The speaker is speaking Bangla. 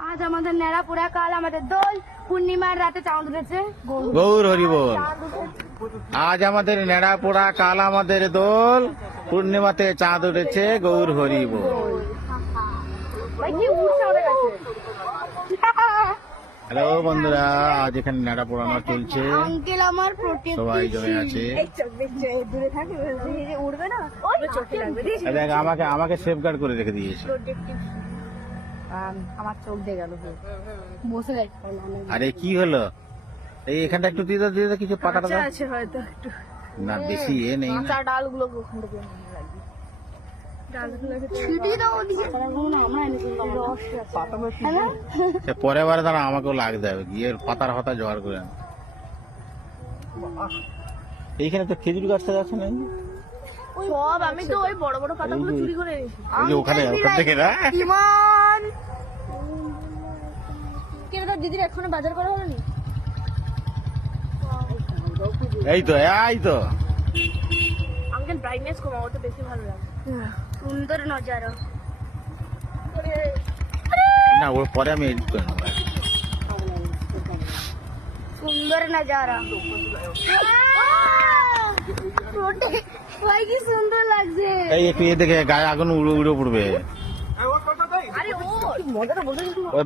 আজ আমাদের নেড়াপুরা কাল আমাদের দোল। পূর্ণিমার রাতে চাঁদ উঠেছে। গৌর হরি বল। আজ আমাদের নেড়া পোড়া কাল আমাদের দোল। পূর্ণিমাতে চাঁদ উঠেছে গৌর হরি বল। হ্যালো বন্ধুরা আজ এখানে নেড়া পোড়ানো চলছে। আঙ্কেল আমার প্রোটেক্ট সবাই জমে আছে। দূরে থাকে উঠবে না? দেখ আমাকে আমাকে সেফগার্ড করে রেখে দিয়েছে। আমার চোখ দিয়ে গেল বসে গেছে আরে কি হলো? এই এখানটা একটু দিয়ে দাও, দিয়ে দাও, কিছু পাতা টাতা আছে হয়তো একটু। না বেশি এ নেই না। ওখান থেকে সে পরের বারে দাঁড়া আমাকেও লাগতে হবে। গিয়ে পাতার হতা জোগাড় করে এইখানে তো খেজুর গাছটা আছে না? সব আমি তো ওই বড় বড় পাতাগুলো চুরি করে ওখান থেকে না? কেন দিদির এখনও বাজার করা হলো এই তো এই তো। আঙ্কেল ব্রাইটনেস কমাও তো বেশি ভালো লাগে। সুন্দর নজারা। না ওর পরে আমি এডিট করে নেব। সুন্দর নজারা। ভাই কি সুন্দর লাগছে। এই একটু এ দেখে গায়ে আগুন উড়ে উড়ে পড়বে আরে ও মজাটা বলতে কিন্তু ওই